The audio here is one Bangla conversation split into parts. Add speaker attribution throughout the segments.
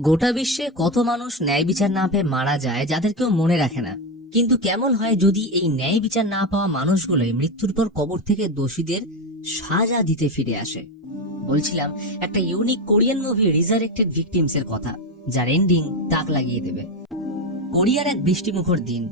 Speaker 1: গোটা বিশ্বে কত মানুষ ন্যায় বিচার না পেয়ে মারা যায় যাদের কেউ মনে রাখে না। কিন্তু কেমন হয় যদি এই ন্যায় বিচার না পাওয়া মানুষগুলোই মৃত্যুর পর কবর থেকে দোষীদের সাজা দিতে ফিরে আসে। বলছিলাম, একটা unique Korean movie resurrected victims এর কথা, যার এন্ডিং তাক লাগিয়ে দেবে। কোরিয়ার এক বৃষ্টিমুখর দিন।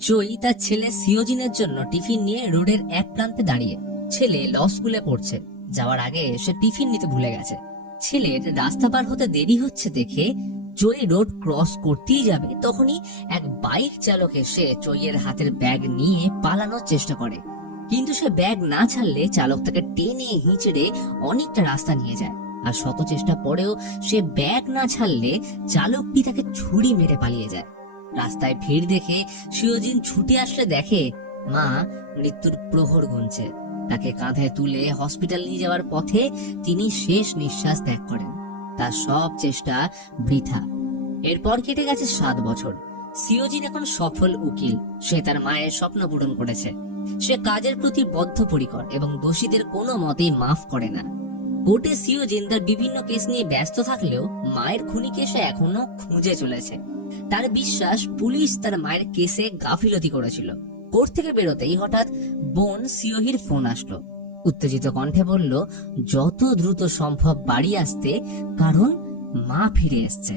Speaker 1: চই তার ছেলে সিওজিনের জন্য টিফিন নিয়ে রোডের এক প্রান্তে দাঁড়িয়ে, ছেলে ল স্কুলে পড়ছে, যাওয়ার আগে সে টিফিন নিতে ভুলে গেছে। ছেলের রাস্তা পার হতে দেরি হচ্ছে দেখে চই রোড ক্রস করতেই যাবে, তখনই এক বাইক চালক এসে চইয়ের হাতের ব্যাগ নিয়ে পালানোর চেষ্টা করে। কিন্তু সে ব্যাগ না ছাড়লে চালক তাকে টেনে হিঁচড়ে অনেকটা রাস্তা নিয়ে যায়। আর শত চেষ্টা পরেও সে ব্যাগ না ছাড়লে চালকটি তাকে ছুরি মেরে পালিয়ে যায়। রাস্তায় ভিড় দেখে সিওজিন ছুটে আসলে দেখে, মা, মৃত্যুর প্রহর গুনছে তাকে কাঁধে তুলে হসপিটাল নিয়ে যাওয়ার পথে তিনি শেষ নিঃশ্বাস ত্যাগ করেন। তার সব চেষ্টা বৃথা। এরপর কেটে গেছে সাত বছর। সিওজিন এখন সফল উকিল। সে তার মায়ের স্বপ্ন পূরণ করেছে। সে কাজের প্রতি বদ্ধপরিকর এবং দোষীদের কোনো মতেই মাফ করে না। কোর্টে সিওজিন তার বিভিন্ন কেস নিয়ে ব্যস্ত থাকলেও মায়ের খুনিকে সে এখনও খুঁজে চলেছে। তার বিশ্বাস পুলিশ তার মায়ের কেসে গাফিলতি করেছিল। কোর্ট থেকে বেরোতেই হঠাৎ বোন সিওহির ফোন আসলো। উত্তেজিত কণ্ঠে বলল, যত দ্রুত সম্ভব বাড়ি আসতে, কারণ মা ফিরে এসছে।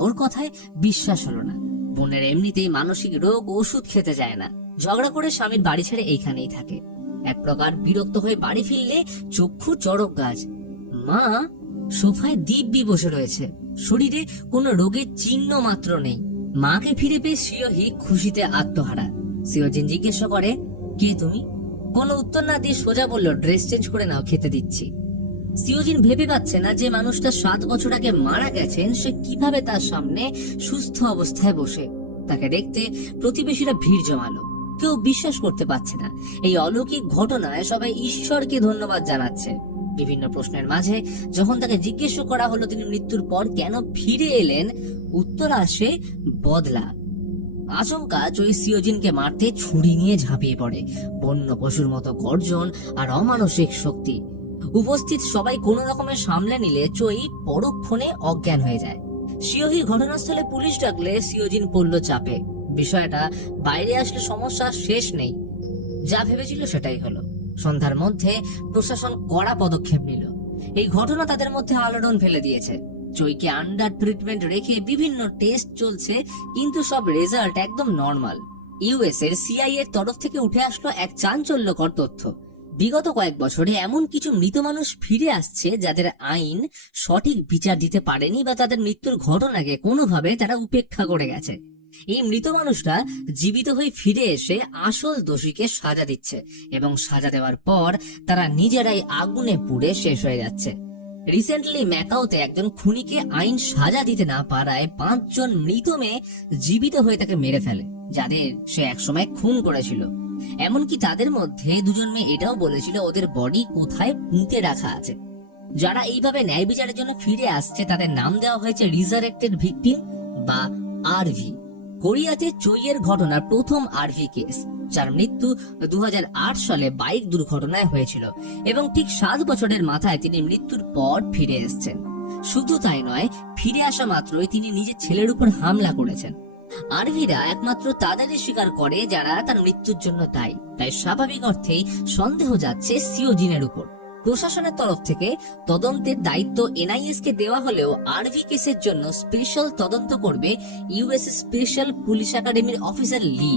Speaker 1: ওর কথায় বিশ্বাস হলো না। বোনের এমনিতেই মানসিক রোগ, ওষুধ খেতে যায় না। ঝগড়া করে স্বামীর বাড়ি ছেড়ে এইখানেই থাকে। এক প্রকার বিরক্ত হয়ে বাড়ি ফিরলে চক্ষু চড়ক গাছ। মা সোফায় দিব্যি বসে রয়েছে। শরীরে কোনো রোগের চিহ্ন মাত্র নেই। মাকে ফিরে পেয়ে সিওহি খুশিতে আত্মহারা। সিওজিন জিজ্ঞেস করে, কে তুমি? কোনো উত্তর না দিয়ে সোজা বলল, ড্রেস চেঞ্জ করে নাও, খেতে দিচ্ছি। সিওজিন ভেবে পাচ্ছে না যে মানুষটা সাত বছর আগে মারা গেছেন, সে কীভাবে তার সামনে সুস্থ অবস্থায় বসে। তাকে দেখতে প্রতিবেশীরা ভিড় জমালো। কেউ বিশ্বাস করতে পারছে না। এই অলৌকিক ঘটনায় সবাই ঈশ্বরকে ধন্যবাদ জানাচ্ছে। বিভিন্ন প্রশ্নের মাঝে যখন তাকে জিজ্ঞেস করা হলো তিনি মৃত্যুর পর কেন ফিরে এলেন, উত্তর আসে বদলা। আচমকা চই সিওজিনকে মারতে ছুরি নিয়ে ঝাঁপিয়ে পড়ে। বন্য পশুর মতো গর্জন আর অমানসিক শক্তি। উপস্থিত সবাই কোনো রকমে সামলে নিলে চই পরক্ষণে অজ্ঞান হয়ে যায়। সিওহি ঘটনাস্থলে পুলিশ ডাকলে সিওজিন পড়ল চাপে। বিষয়টা বাইরে আসলে সমস্যা শেষ নেই। যা ভেবেছিল সেটাই হলো। সন্ধ্যার মধ্যে প্রশাসন কড়া পদক্ষেপ নিল। এই ঘটনা তাদের মধ্যে আলোড়ন ফেলে দিয়েছে। চৈকে আন্ডার ট্রিটমেন্ট রেখে বিভিন্ন টেস্ট চলছে, কিন্তু সব রেজাল্ট একদম নর্মাল ইউএস এর সিআই এর তরফ থেকে উঠে আসলো এক চাঞ্চল্যকর তথ্য। বিগত কয়েক বছরে এমন কিছু মৃত মানুষ ফিরে আসছে যাদের আইন সঠিক বিচার দিতে পারেনি বা তাদের মৃত্যুর ঘটনাকে কোনোভাবে তারা উপেক্ষা করে গেছে। এই মৃত মানুষরা জীবিত হয়ে ফিরে এসে আসল দোষীকে সাজা দিচ্ছে এবং সাজা দেওয়ার পর তারা নিজেরাই আগুনে পুড়ে শেষ হয়ে যাচ্ছে। রিসেন্টলি ম্যাকাওতে একজন খুনিকে আইন সাজা দিতে না পারায় পাঁচজন মৃত মেয়ে জীবিত হয়ে তাকে মেরে ফেলে, যাদের সে একসময় খুন করেছিল। এমনকি তাদের মধ্যে দুজন মেয়ে এটাও বলেছিল ওদের বডি কোথায় পুঁতে রাখা আছে। যারা এইভাবে ন্যায় বিচারের জন্য ফিরে আসছে, তাদের নাম দেওয়া হয়েছে রিজারেক্টেড ভিকটিম বা আরভি কোরিয়াতে চৈয়ের ঘটনার প্রথম আরভি কেস যার মৃত্যু দু হাজার আট সালে বাইক দুর্ঘটনায় হয়েছিল এবং ঠিক সাত বছরের মাথায় তিনি মৃত্যুর পর ফিরে এসেছেন। শুধু তাই নয়, ফিরে আসা মাত্রই তিনি নিজের ছেলের উপর হামলা করেছেন। আরভিরা একমাত্র তাদেরই স্বীকার করে যারা তার মৃত্যুর জন্য দায়ী। তাই স্বাভাবিক অর্থেই সন্দেহ যাচ্ছে সিওজিনের উপর। প্রশাসনের তরফ থেকে তদন্তের দায়িত্ব এনআইএস কে দেওয়া হলেও আরভি কেসের জন্য স্পেশাল তদন্ত করবে ইউএস স্পেশাল পুলিশ একাডেমির অফিসার লি।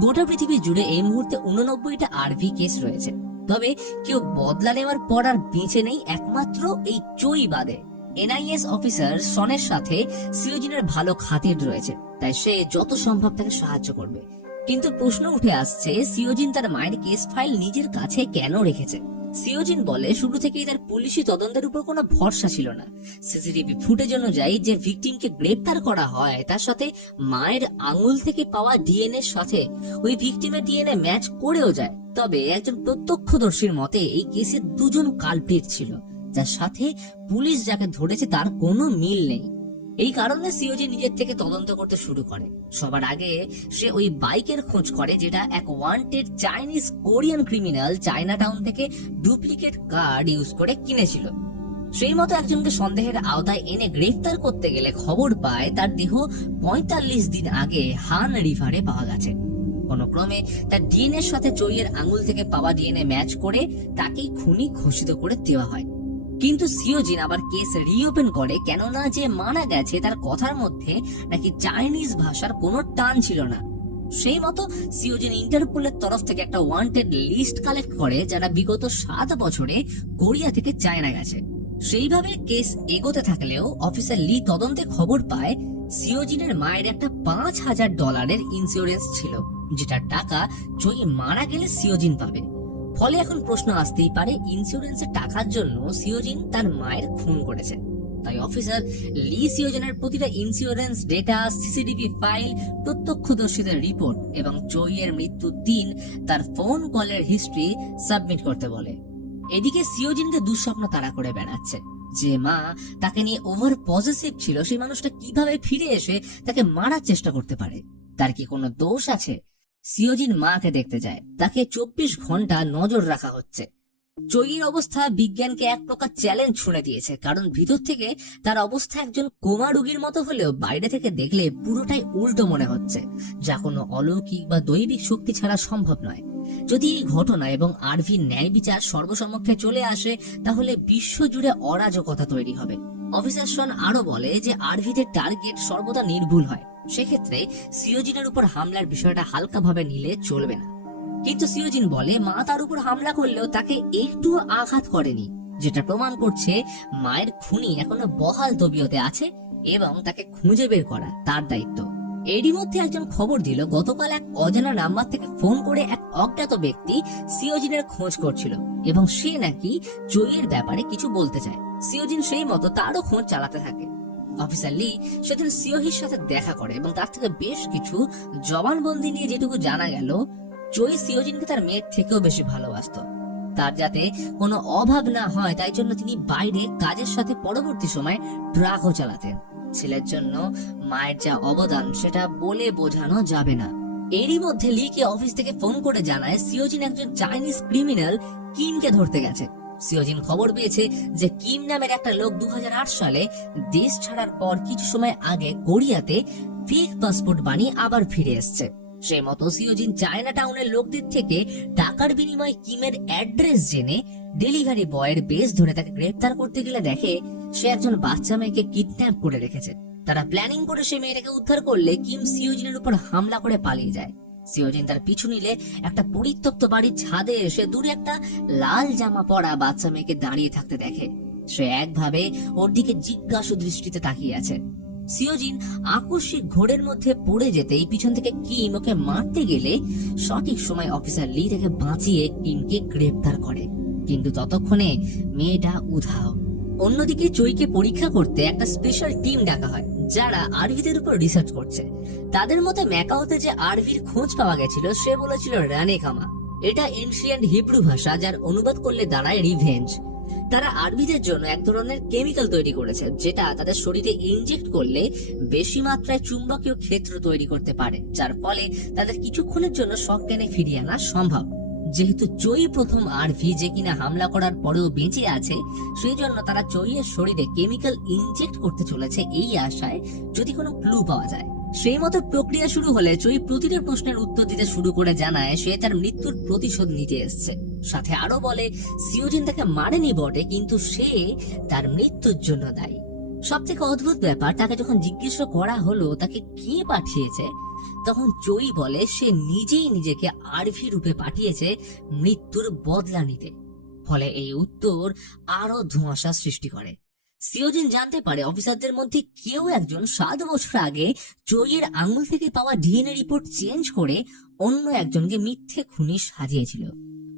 Speaker 1: গোটা পৃথিবী জুড়ে এই মুহূর্তে উননব্বইটা আরভি কেস রয়েছে। তবে কেউ বদলা নেওয়ার পর আর বেঁচে নেই একমাত্র এই চই বাদে। এনআইএস অফিসার সনের সাথে সিওজিনের ভালো খাতির রয়েছে, তাই সে যত সম্ভব তাকে সাহায্য করবে। কিন্তু প্রশ্ন উঠে আসছে সিওজিন তার মায়ের কেস ফাইল নিজের কাছে কেন রেখেছে? সিওজিন বলে শুরু থেকেই তার পুলিশি তদন্তের উপর কোনো ভরসা ছিল না। সিসিটিভি ফুটেজ অনুযায়ী যে ভিকটিমকে গ্রেপ্তার করা হয়, তার সাথে মায়ের আঙুল থেকে পাওয়া ডিএনএ সাথে ওই ভিকটিমের ডিএনএ ম্যাচ করেও যায়। তবে একজন প্রত্যক্ষদর্শীর মতে এই কেসে দুজন কালপ্রিট ছিল, যার সাথে পুলিশ যাকে ধরেছে তার কোনো মিল নেই। এই কারণে সিওজি নিজের থেকে তদন্ত করতে শুরু করে। সবার আগে সে ওই বাইকের খোঁজ করে যেটা এক wanted Chinese Korean criminal China town থেকে ডুপ্লিকেট কার্ড ইউজ করে কিনেছিল। সেই মতো একজনকে সন্দেহের আওতায় এনে গ্রেফতার করতে গেলে খবর পায় তার দেহ পঁয়তাল্লিশ দিন আগে হান রিভারে পাওয়া গেছে। কোনো ক্রমে তার ডিএনএর সাথে চইয়ের আঙুল থেকে পাওয়া ডিএনএ ম্যাচ করে তাকেই খুনি ঘোষিত করে দেওয়া হয়। কিন্তু সিওজিন আবার কেস রিওপেন করে, কেননা যে মারা গেছে তার কথার মধ্যে নাকি চাইনিজ ভাষার কোনো টান ছিল না। সেই মতো সিওজিন ইন্টারপোলের তরফ থেকে একটা ওয়ান্টেড লিস্ট কালেক্ট করে, যারা বিগত সাত বছরে কোরিয়া থেকে চায়না গেছে। সেইভাবে কেস এগোতে থাকলেও অফিসার লি তদন্তে খবর পায়, সিওজিনের মায়ের একটা পাঁচ হাজার ডলারের ইন্স্যুরেন্স ছিল, যেটার টাকা চই মারা গেলে সিওজিন পাবে। ফলে এখন প্রশ্ন আসতেই পারে ইন্স্যুরেন্সের টাকার জন্য সিওজিন তার মায়ের খুন করেছে। তাই অফিসার লি সিওজনের প্রতিটা ইন্স্যুরেন্স ডেটা সিসিটিভি ফাইল প্রত্যক্ষদর্শীদের রিপোর্ট এবং চইয়ের মৃত্যুর দিন তার ফোন কলের হিস্ট্রি সাবমিট করতে বলে। এদিকে সিওজিনকে দুঃস্বপ্ন তাড়া করে বেড়াচ্ছে। যে মা তাকে নিয়ে ওভার পজিটিভ ছিল, সেই মানুষটা কীভাবে ফিরে এসে তাকে মারার চেষ্টা করতে পারে? তার কি কোনো দোষ আছে? সিওজিন মাকে দেখতে যায়। তাকে চব্বিশ ঘণ্টা নজর রাখা হচ্ছে। চইয়ের অবস্থা বিজ্ঞানকে এক প্রকার চ্যালেঞ্জ ছুঁড়ে দিয়েছে, কারণ ভিতর থেকে তার অবস্থা একজন কোমা রোগীর মতো হলেও বাইরে থেকে দেখলে পুরোটাই উল্টো মনে হচ্ছে, যা কোনো অলৌকিক বা দৈবিক শক্তি ছাড়া সম্ভব নয়। যদি এই ঘটনা এবং আরভির ন্যায় বিচার সর্বসমক্ষে চলে আসে, তাহলে বিশ্বজুড়ে অরাজকতা তৈরি হবে। অফিসার সন আরও বলে যে আরভিদের টার্গেট সর্বদা নির্ভুল হয়। সেক্ষেত্রে সিওজিনের উপর হামলার বিষয়টা হালকাভাবে নিলে চলবে না। কিন্তু সিওজিন বলে, মা তার উপর হামলা করলেও তাকে একটু আঘাত করেনি, যেটা প্রমাণ করছে মায়ের খুনি এখনও বহাল তবিয়তে আছে এবং তাকে খুঁজে বের করা তার দায়িত্ব। এরই মধ্যে একজন খবর দিল, গতকাল এক অজানা নাম্বার থেকে ফোন করে এক অজ্ঞাত ব্যক্তি সিওজিনের খোঁজ করছিল এবং সে নাকি জয়ের ব্যাপারে কিছু বলতে চায়। সিওজিন সেই মতো তারও খোঁজ চালাতে থাকে। অফিসার লি সেদিন সিওহির সাথে দেখা করে এবং তার থেকে বেশ কিছু জবানবন্দি নিয়ে যেটুকু জানা গেল জয়ী সিওজিনকে তার মেয়ের থেকেও বেশি ভালোবাসত। তার যাতে কোনো অভাব না হয়, তাই জন্য তিনি বাইরে কাজের সাথে পরবর্তী সময় ট্রাকও চালাতেন। ছেলের জন্য মায়ের যা অবদান, সেটা বলে বোঝানো যাবে না। এরই মধ্যে লিকে অফিস থেকে ফোন করে জানায়, সিওজিন একজন চাইনিজ ক্রিমিনাল কিমকে ধরতে গেছে। সিওজিন খবর পেয়েছে যে কিম নামের একটা লোক দু হাজার আট সালে দেশ ছাড়ার পর কিছু সময় আগে কোরিয়াতে ফেক পাসপোর্ট বানিয়ে আবার ফিরে এসছে। সেই মতো সিওজিন চায়না টাউনের লোকদের থেকে টাকার বিনিময়ে কিমের অ্যাড্রেস জেনে ডেলিভারি বয়ের বেস ধরে তাকে গ্রেফতার করতে গেলে দেখে সে একজন বাচ্চা মেয়েকে কিডন্যাপ করে রেখেছে। তারা প্ল্যানিং করে সে মেয়েটাকে উদ্ধার করলে কিম সিওজিনের উপর হামলা করে পালিয়ে যায়। সিওজিন তার পিছু নিলে একটা পরিত্যক্ত বাড়ির ছাদে এসে দূরে একটা লাল জামা পরা বাচ্চা মেয়েকে দাঁড়িয়ে থাকতে দেখে। সে একভাবে ওর দিকে জিজ্ঞাসু দৃষ্টিতে তাকিয়ে আছে। সিওজিন আকস্মিক ঘোড়ের মধ্যে পড়ে যেতেই পিছন থেকে কিম ওকে মারতে গেলে সঠিক সময় অফিসার লি তাকে বাঁচিয়ে কিমকে গ্রেফতার করে। কিন্তু ততক্ষণে মেয়েটা উধাও। অন্যদিকে চইকে পরীক্ষা করতে একটা স্পেশাল টিম ডাকা হয়, যারা আরভিদের উপর রিসার্চ করছে। তাদের মতে ম্যাকাওতে যে আরভির খোঁজ পাওয়া গেছিল, সে বলেছিল রানে খামা। এটা এনশিয়ান্ট হিব্রু ভাষা যার অনুবাদ করলে দাঁড়ায় রিভেঞ্জ তারা আরবিদের জন্য এক ধরনের কেমিক্যাল তৈরি করেছে, যেটা তাদের শরীরে ইনজেক্ট করলে বেশি মাত্রায় চুম্বকীয় ক্ষেত্র তৈরি করতে পারে, যার ফলে তাদের কিছুক্ষণের জন্য সজ্ঞানে ফিরিয়ে আনা সম্ভব। যেহেতু চই প্রথম আরভি যে কিনা হামলা করার পরেও বেঁচে আছে সেই জন্য তারা চইয়ের শরীরে কেমিক্যাল ইনজেক্ট করতে চলেছে এই আশায় যদি কোনো ক্লু পাওয়া যায়। সেই মতো প্রক্রিয়া শুরু হলে চই প্রতিটা প্রশ্নের উত্তর দিতে শুরু করে জানায় সে তার মৃত্যুর প্রতিশোধ নিতে এসছে। সাথে আরও বলে, সিওজিন তাকে মারেনি বটে, কিন্তু সে তার মৃত্যুর জন্য দায়ী। সব থেকে অদ্ভুত ব্যাপার, তাকে যখন জিজ্ঞেস করা হলো, তাকে কে পাঠিয়েছে? তখন জয়ী বলে সে নিজেই নিজেকে আরভি রূপে পাঠিয়েছে মৃত্যুর বদলা নিতে। ফলে এই উত্তর আরও ধোঁয়াশা সৃষ্টি করে। সিওজিন জানতে পারে অফিসারদের মধ্যে কেউ একজন সাত বছর আগে জয়ের আঙুল থেকে পাওয়া ডিএনএ রিপোর্ট চেঞ্জ করে অন্য একজনকে মিথ্যে খুনি সাজিয়েছিল।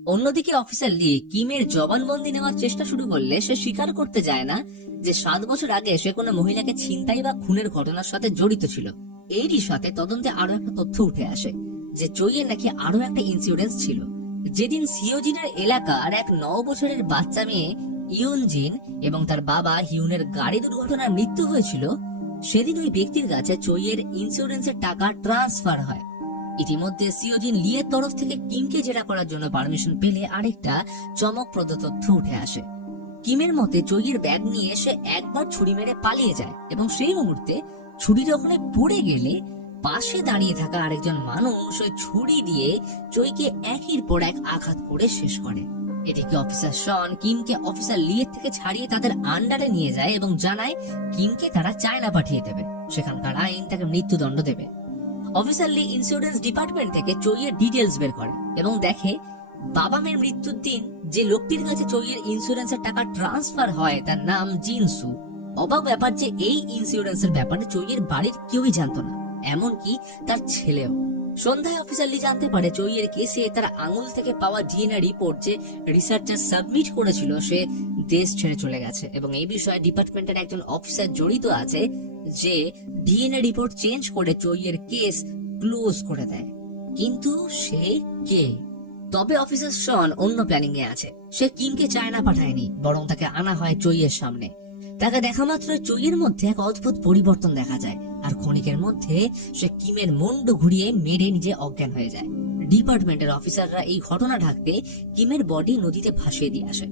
Speaker 1: অন্যদিকে অফিসার লি কিমের জবানবন্দি নেওয়ার চেষ্টা শুরু করলে সে স্বীকার করতে যায় না যে সাত বছর আগে সে কোনো মহিলাকে ছিনতাই বা খুনের ঘটনার সাথে জড়িত ছিল। এরই সাথে তদন্তে আরও একটা তথ্য উঠে আসে যে জয়ের নাকি আরও একটা ইন্স্যুরেন্স ছিল। যেদিন সিওজিনের এলাকার এক ন বছরের বাচ্চা মেয়ে ইউনজিন এবং তার বাবা হিউনের গাড়ি দুর্ঘটনার মৃত্যু হয়েছিল, সেদিন ওই ব্যক্তির কাছে চইয়ের ইন্স্যুরেন্সের টাকা ট্রান্সফার হয়। ইতিমধ্যে সিওজিন লিয়ের তরফ থেকে কিমকে জেরা করার জন্য পারমিশন পেলে আরেকটা চমকপ্রদ তথ্য উঠে আসে। কিমের মতে চইয়ের ব্যাগ নিয়ে সে একবার ছুরি মেরে পালিয়ে যায় এবং সেই মুহূর্তে ছুরিটা ওখানে পড়ে গেলে, পাশে দাঁড়িয়ে থাকা আরেকজন মানুষ ওই ছুরি দিয়ে চইকে একের পর এক আঘাত করে শেষ করে। এদিকে অফিসার শন কিমকে অফিসার লিয়ের থেকে ছাড়িয়ে তাদের আন্ডারে নিয়ে যায় এবং জানায় কিমকে তারা চায়না পাঠিয়ে দেবে। সেখানকার আইন তাকে মৃত্যুদণ্ড দেবে। অফিসার লি ইন্স্যুরেন্স ডিপার্টমেন্ট থেকে চইয়ের ডিটেলস বের করে এবং দেখে, বাবা মেয়ের মৃত্যুর দিন যে লোকটির কাছে চইয়ের ইন্স্যুরেন্সের টাকা ট্রান্সফার হয় তার নাম জিনসু। অবাক ব্যাপার যে এই ইন্স্যুরেন্সের ব্যাপারে চইয়ের বাড়ির কেউই জানতো না। এমনকি তার ছেলেও। সন্ধ্যায় অফিসার লি জানতে পারে চইয়ের কেসে তার আঙুল থেকে পাওয়া ডিএনএ রিপোর্ট যে রিসার্চার সাবমিট করেছিল, সে দেশ ছেড়ে চলে গেছে। এবং এই বিষয়ে ডিপার্টমেন্টের একজন অফিসার জড়িত আছে যে ডিএনএ রিপোর্ট চেঞ্জ করে চৈয়ের কেস ক্লোজ করে দেয়। কিন্তু সে কে? তবে অফিসার শন অন্য প্ল্যানিং এ আছে। সে কিমকে চায়না পাঠায়নি, বরং তাকে আনা হয় চৈয়ের সামনে। তাকে দেখা মাত্র চইয়ের মধ্যে এক অদ্ভুত পরিবর্তন দেখা যায়, আর ক্ষণিকের মধ্যে সে কিমের মুন্ড ঘুরিয়ে মেরে নিজে অজ্ঞান হয়ে যায়। ডিপার্টমেন্টের অফিসাররা এই ঘটনা ঢাকতে কিমের বডি নদীতে ভাসিয়ে দিয়ে আসে।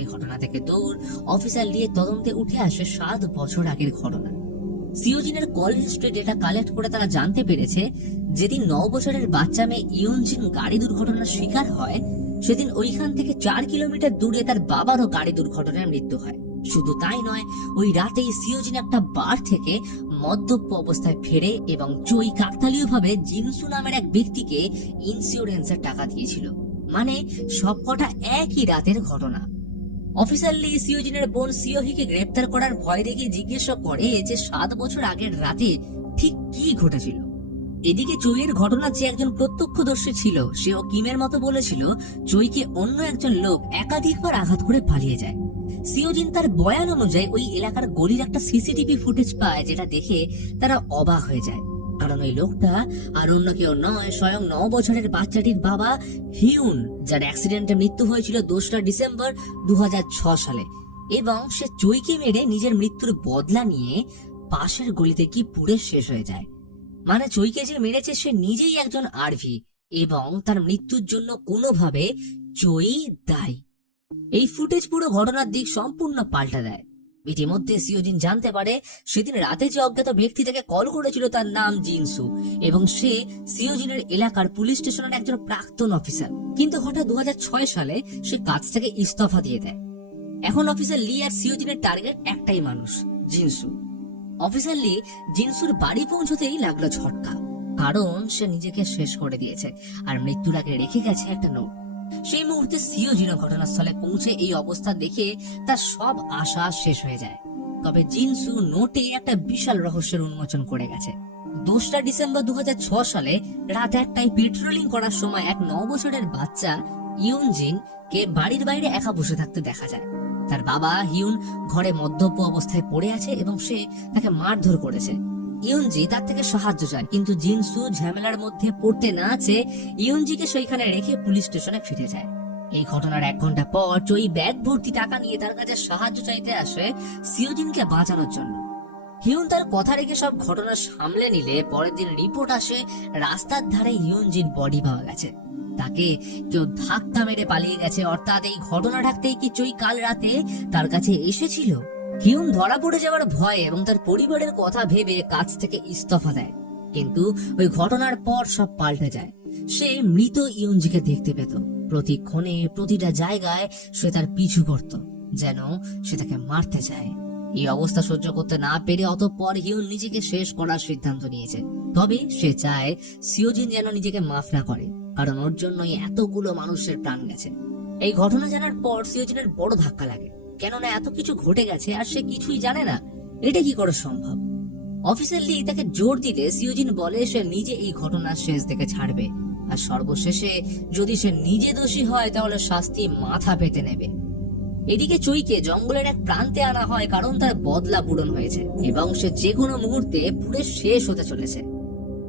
Speaker 1: এই ঘটনা থেকে দৌড় অফিসার নিয়ে তদন্তে উঠে আসে সাত বছর আগের ঘটনা। সিওজিনের কল হিস্ট্রি ডেটা কালেক্ট করে তারা জানতে পেরেছে, যেদিন ন বছরের বাচ্চা মেয়ে ইয়নজিন গাড়ি দুর্ঘটনার শিকার হয়, সেদিন ওইখান থেকে চার কিলোমিটার দূরে তার বাবারও গাড়ি দুর্ঘটনায় মৃত্যু হয়। শুধু তাই নয়, ওই রাতেই সিওজিন একটা বার থেকে মদ্যপ অবস্থায় ফেরে এবং চই কাকতালীয় ভাবে জিনসু নামের এক ব্যক্তিকে ইন্স্যুরেন্সের টাকা দিয়েছিল। মানে সবকটা একই রাতের ঘটনা। অফিসার লি সিওজিনের বোন সিওহিকে গ্রেপ্তার করার ভয় দেখে জিজ্ঞেস করে যে সাত বছর আগের রাতে ঠিক কি ঘটেছিল। এদিকে চইয়ের ঘটনা যে একজন প্রত্যক্ষদর্শী ছিল, সেও কিমের মতো বলেছিল চইকে অন্য একজন লোক একাধিকবার আঘাত করে পালিয়ে যায়। সিওজিন তার বয়ান অনুযায়ী ওই এলাকার গলির একটা সিসিটিভি ফুটেজ পায় যেটা দেখে তারা অবাক হয়ে যায়। কারণ ওই লোকটা আর অন্য কেউ নয়, স্বয়ং ন বছরের বাচ্চাটির বাবা হিউন, যার অ্যাক্সিডেন্টে মৃত্যু হয়েছিল দোসরা ডিসেম্বর দু সালে। এবং সে চইকে মেরে নিজের মৃত্যুর বদলা নিয়ে পাশের গলিতে কি পুড়ে শেষ হয়ে যায়। মানে চইকে যে মেরেছে সে নিজেই একজন আরভি, এবং তার মৃত্যুর জন্য কোনোভাবে চই দায়ী এই ফুটেজ পুরো ঘটনার দিক সম্পূর্ণ পাল্টে দেয়। ইতিমধ্যে সিওজিন জানতে পারে, সেদিন রাতে যে অজ্ঞাত ব্যক্তি তাকে কল করেছিল তার নাম জিনসু এবং সে সিওজিনের এলাকার পুলিশ স্টেশনের একজন প্রাক্তন অফিসার। কিন্তু হঠাৎ দু সালে সে কাজ থেকে ইস্তফা দিয়ে দেয়। এখন অফিসার লি আর সিওজিনের টার্গেট একটাই মানুষ, জিনসু। অফিসার লি জিনসুর বাড়ি পৌঁছতেই লাগল ঝটকা। কারণ সে নিজেকে শেষ করে দিয়েছে, আর মৃত্যুর আগে রেখে গেছে একটা নোট সেই মুহূর্তে সিওজিনো ঘটনাস্থলে পৌঁছে এই অবস্থা দেখে তার সব আশা শেষ হয়ে যায়। তবে জিনসু নোটে একটা বিশাল রহস্যের উন্মোচন করে গেছে। দোসরা ডিসেম্বর দুই হাজার ছয় সালে রাত একটাই পেট্রোলিং করার সময় এক ন বছরের বাচ্চা ইউনজিন কে বাড়ির বাইরে একা বসে থাকতে দেখা যায়। তার বাবা হিউন ঘরে মদ্যপ অবস্থায় পড়ে আছে এবং সে তাকে মারধর করেছে। ইউনজি তার থেকে সাহায্য চায়। কিন্তু জিনসু ঝামেলার মধ্যে পড়তে না চেয়ে ইউনজিকে সেইখানে রেখে পুলিশ স্টেশনে ফিরে যায়। এই ঘটনার এক ঘণ্টা পর চই ব্যাগ ভর্তি টাকা নিয়ে তার কাছে সাহায্য চাইতে আসে সিওজিনকে বাঁচানোর জন্য। হিউন তার কথা রেখে সব ঘটনা সামলে নিলে পরের দিন রিপোর্ট আসে রাস্তার ধারে হিউনজির বডি পাওয়া গেছে। তাকে কেউ ধাক্কা মেরে পালিয়ে গেছে। অর্থাৎ এই ঘটনা ঢাকতেই কি চই কাল রাতে তার কাছে এসেছিল? হিউন ধরা পড়ে যাওয়ার ভয় এবং তার পরিবারের কথা ভেবে কাজ থেকে ইস্তফা দেয়। কিন্তু ওই ঘটনার পর সব পাল্টে যায়। সে মৃত ইউনজিকে দেখতে পেত। প্রতিক্ষণে প্রতিটা জায়গায় সে তার পিছু করত যেন সে তাকে মারতে চায়। এই অবস্থা সহ্য করতে না পেরে অতঃপর হিউন নিজেকে শেষ করার সিদ্ধান্ত নিয়েছে। তবে সে চায় সিওজিন যেন নিজেকে মাফ না করে, কারণ ওর জন্যই এতগুলো মানুষের প্রাণ গেছে। এই ঘটনা জানার পর সিওজিনের বড় ধাক্কা লাগে। কেননা এত কিছু ঘটে গেছে আর সে কিছুই জানে না। এটা কি করে সম্ভব? অফিসার লি তাকে জোর দিলে সিওজিন বলে সে নিজে এই ঘটনার শেষ দেখে ছাড়বে। আর সর্বশেষে যদি সে নিজে দোষী হয়, তাহলে শাস্তি মাথা পেতে নেবে। এদিকে চইকে জঙ্গলের এক প্রান্তে আনা হয় কারণ তার বদলা পূরণ হয়েছে এবং সে যে কোনো মুহূর্তে পুরে শেষ হতে চলেছে।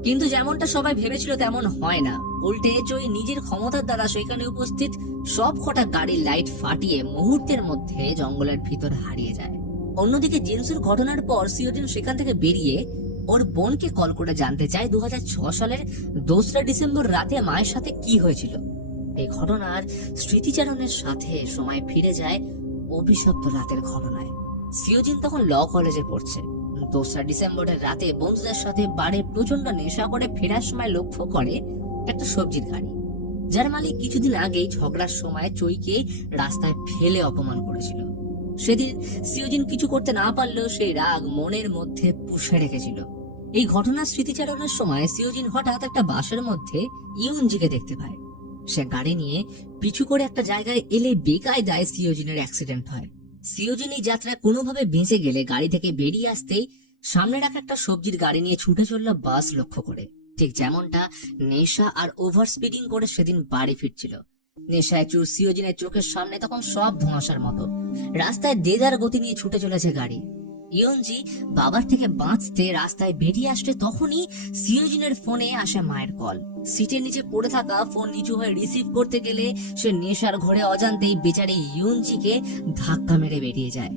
Speaker 1: কিন্তু যেমনটা সবাই ভেবেছিল তেমন হয় না। উল্টে চই নিজের ক্ষমতার দ্বারা সেখানে উপস্থিত সব কটা গাড়ির লাইট ফাটিয়ে মুহূর্তের মধ্যে জঙ্গলের ভিতর হারিয়ে যায়। অন্যদিকে জিনসুর ঘটনার পর সিওজিন সেখান থেকে বেরিয়ে ওর বোনকে কল করে জানতে চায় দু সালের দোসরা ডিসেম্বর রাতে মায়ের সাথে কি হয়েছিল। এই ঘটনার স্মৃতিচারণের সাথে সময় ফিরে যায় অভিশপ্ত রাতের ঘটনায়। সিওজিন তখন ল কলেজে পড়ছে। দোসরা ডিসেম্বরের রাতে বন্ধুদের সাথে বাড়ি প্রচণ্ড নেশা করে ফেরার সময় লক্ষ্য করে একটা সবজির গাড়ি। যার মালিক কিছুদিন আগেই ঝগড়ার সময় চইকে রাস্তায় ফেলে অপমান করেছিল। সেদিন সিওজিন কিছু করতে না পারলেও সেই রাগ মনের মধ্যে পুষে রেখেছিল। এই ঘটনার স্মৃতিচারণের সময় সিওজিন হঠাৎ একটা বাসের মধ্যে ইউনজিকে দেখতে পায়। সে গাড়ি নিয়ে পিছু করে একটা জায়গায় এলে বেকায়দায় সিওজিনের অ্যাক্সিডেন্ট হয়। সিওজিন এই যাত্রায় কোনোভাবে বেঁচে গেলে গাড়ি থেকে বেরিয়ে আসতেই সামনে রাখা একটা সবজির গাড়ি নিয়ে ছুটে চলল বাস লক্ষ্য করে। ঠিক যেমনটা নেশা আর ওভার স্পিডিং করে সেদিন বাড়ি ফিরছিল। নেশায় চুর সিওজিনের চোখের সামনে তখন সব ধোঁয়াশার মতো। রাস্তায় দেদার গতি নিয়ে ছুটে চলেছে গাড়ি। ইয়নজি বাবার থেকে বাঁচতে রাস্তায় বেরিয়ে আসলে তখনই সিওজিনের ফোনে আসে মায়ের কল। সিটের নিচে পড়ে থাকা ফোন নিচু হয়ে রিসিভ করতে গেলে সে নেশার ঘরে অজান্তেই বেচারি ইয়নজিকে ধাক্কা মেরে বেরিয়ে যায়।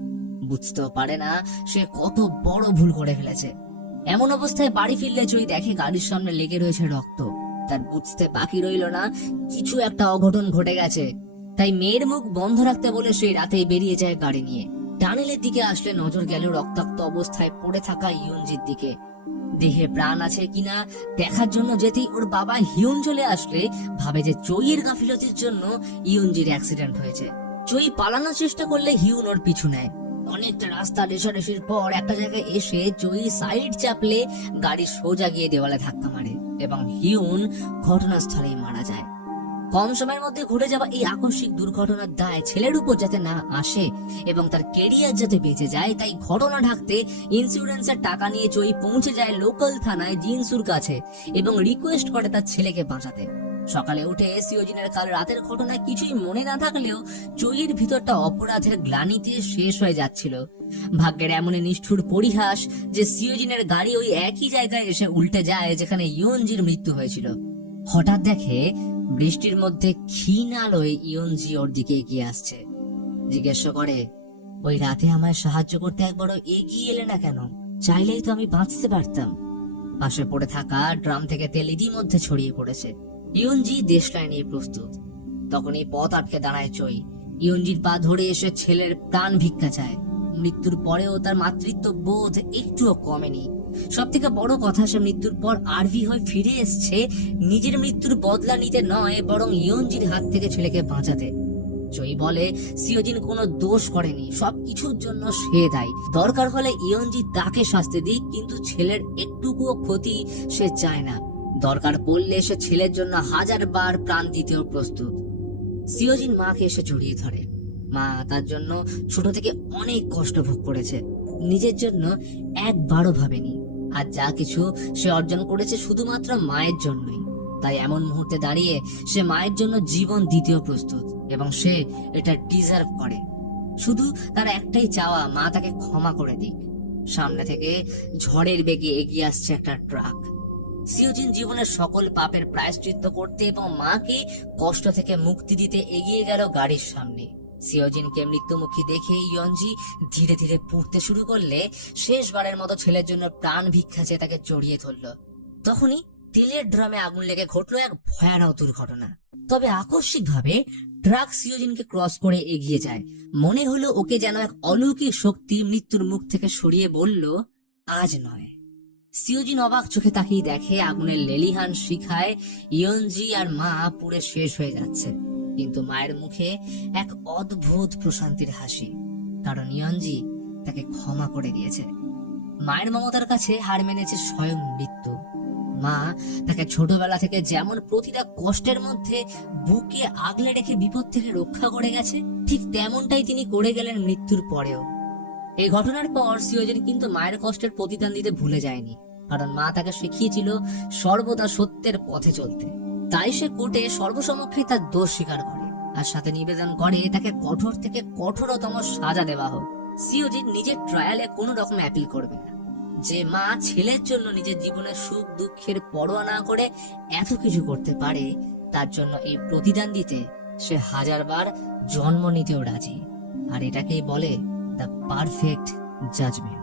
Speaker 1: বুঝতেও পারে না সে কত বড় ভুল করে ফেলেছে। এমন অবস্থায় বাড়ি ফিরলে জয়ী দেখে গাড়ির সামনে লেগে রয়েছে রক্ত। তার বুঝতে বাকি রইল না, কিছু একটা অঘটন ঘটে গেছে। তাই মেয়ের মুখ বন্ধ রাখতে বলে সেই রাতেই বেরিয়ে যায় গাড়ি নিয়ে। টানেলের দিকে আসলে নজর গেল রক্তাক্ত অবস্থায় পড়ে থাকা ইয়নজির দিকে। দেহে প্রাণ আছে কিনা, দেখার জন্য যেতেই ওর বাবা হিউন চলে আসলে ভাবে যে চইয়ের গাফিলতির জন্য ইয়নজির অ্যাক্সিডেন্ট হয়েছে। চই পালানোর চেষ্টা করলে হিউন ওর পিছু নেয়। অনেকটা রাস্তা রেশারেশির পর একটা জায়গায় এসে জয়ী সাইড চাপলে গাড়ি সোজা গিয়ে দেওয়ালে ধাক্কা মারে এবং হিউন ঘটনাস্থলেই মারা যায়। কম সময়ের মধ্যে ঘটে যাওয়া এই আকস্মিক দুর্ঘটনার দায় ছেলের উপর যাতে না আসে এবং তার কেরিয়ার যাতে বেঁচে যায়, তাই ঘটনা ঢাকতে ইন্স্যুরেন্সের টাকা নিয়ে জয়ী পৌঁছে যায় লোকাল থানায় জিনসুর কাছে এবং রিকোয়েস্ট করে তার ছেলেকে বাঁচাতে। সকালে উঠে সিওজিনের কাল রাতের ঘটনা কিছুই মনে না থাকলেও চইয়ের ভিতরটা অপরাধের গ্লানিতে শেষ হয়ে যাচ্ছিল। ভাগ্যের এমনই নিষ্ঠুর পরিহাস যে সিওজিনের গাড়ি ওই একই জায়গায় এসে উল্টে যায় যেখানে ইয়নজির মৃত্যু হয়েছিল। হঠাৎ দেখে বৃষ্টির মধ্যে ক্ষীণ আলোয় ইয়নজি ওর দিকে এগিয়ে আসছে। জিজ্ঞেস করে, ওই রাতে আমায় সাহায্য করতে একবারও এগিয়ে এলে না কেন? চাইলেই তো আমি বাঁচতে পারতাম। পাশে পড়ে থাকা ড্রাম থেকে তেল ইতিমধ্যে ছড়িয়ে পড়েছে। ইয়নজি দেশলাই নিয়ে প্রস্তুত। তখন এই পথ আটকে দাঁড়ায় চই ইয়নজির পা ধরে এসে ছেলের প্রাণ ভিক্ষা চায়। মৃত্যুর পরেও তার মাতৃত্ব বোধ একটুও কমেনি। সব থেকে বড় কথা, সে মৃত্যুর পর আরভি হয়ে ফিরে এসছে নিজের মৃত্যুর বদলা নিতে নয়, বরং ইয়নজির হাত থেকে ছেলেকে বাঁচাতে। জয়ী বলে সিওজিন কোনো দোষ করেনি, সবকিছুর জন্য সে দায়ী। দরকার হলে ইয়নজি তাকে শাস্তি দিক, কিন্তু ছেলের একটুকুও ক্ষতি সে চায় না। দরকার পড়লে সে ছেলের জন্য হাজার বার প্রাণ দিতেও প্রস্তুত। সিওজিন মাকে এসে জড়িয়ে ধরে। মা তার জন্য ছোট থেকে অনেক কষ্ট ভোগ করেছে। নিজের জন্য একবারও ভাবেনি। আর যা কিছু সে অর্জন করেছে শুধুমাত্র মায়ের জন্যই। তাই এমন মুহূর্তে দাঁড়িয়ে সে মায়ের জন্য জীবন দিতেও প্রস্তুত এবং সে এটা ডিজার্ভ করে। শুধু তার একটাই চাওয়া, মা তাকে ক্ষমা করে দিক। সামনে থেকে ঝড়ের বেগে এগিয়ে আসছে একটা ট্রাক। সিওজিন জীবনের সকল পাপের প্রায়শ্চিত্ত করতে এবং মাকে কষ্ট থেকে মুক্তি দিতে এগিয়ে গেল গাড়ির সামনে। সিওজিনকে মৃত্যুমুখী দেখে ইয়নজি ধীরে ধীরে পুড়তে শুরু করলে শেষবারের মতো ছেলের জন্য প্রাণ ভিক্ষা চেয়ে তাকে জড়িয়ে ধরল। তখনই তেলের ড্রামে আগুন লেগে ঘটলো এক ভয়ানক দুর্ঘটনা। তবে আকস্মিকভাবে ট্রাক সিওজিনকে ক্রস করে এগিয়ে যায়। মনে হলো ওকে যেন এক অলৌকিক শক্তি মৃত্যুর মুখ থেকে সরিয়ে বলল, আজ নয়। সিওজিন অবাক চোখে তাকিয়ে দেখে আগুনের লেলিহান শিখায়, ইয়নজি আর মা পুড়ে শেষ হয়ে যাচ্ছে। কিন্তু মায়ের মুখে এক অদ্ভুত প্রশান্তির হাসি। কারণ ইয়নজি তাকে ক্ষমা করে দিয়েছে। মায়ের মমতার কাছে হার মেনেছে স্বয়ং মৃত্যু। মা তাকে ছোটবেলা থেকে যেমন প্রতিটা কষ্টের মধ্যে বুকে আগলে রেখে বিপদ থেকে রক্ষা করে গেছে, ঠিক তেমনটাই তিনি করে গেলেন মৃত্যুর পরেও। এই ঘটনার পর সিওজেন কিন্তু মায়ের কষ্টের প্রতিদান দিতে ভুলে যায়নি। কারণ মা তাকে শিখিয়েছিল সর্বদা সত্যের পথে চলতে। তাই সে কোর্টে সর্বসমক্ষে তার দোষ স্বীকার করে। আর সাথে নিবেদন করে তাকে কঠোর থেকে কঠোরতম সাজা দেওয়া হোক। সিওজিন নিজের ট্রায়ালে কোনো রকম অ্যাপিল করবে না। যে মা ছেলের জন্য নিজের জীবনের সুখ, দুঃখের পরোয়া না করে এত কিছু করতে পারে, তার জন্য এই প্রতিদান দিতে সে হাজারবার জন্ম নিতেও রাজি। আর এটাকেই বলে দ্য পারফেক্ট জাজমেন্ট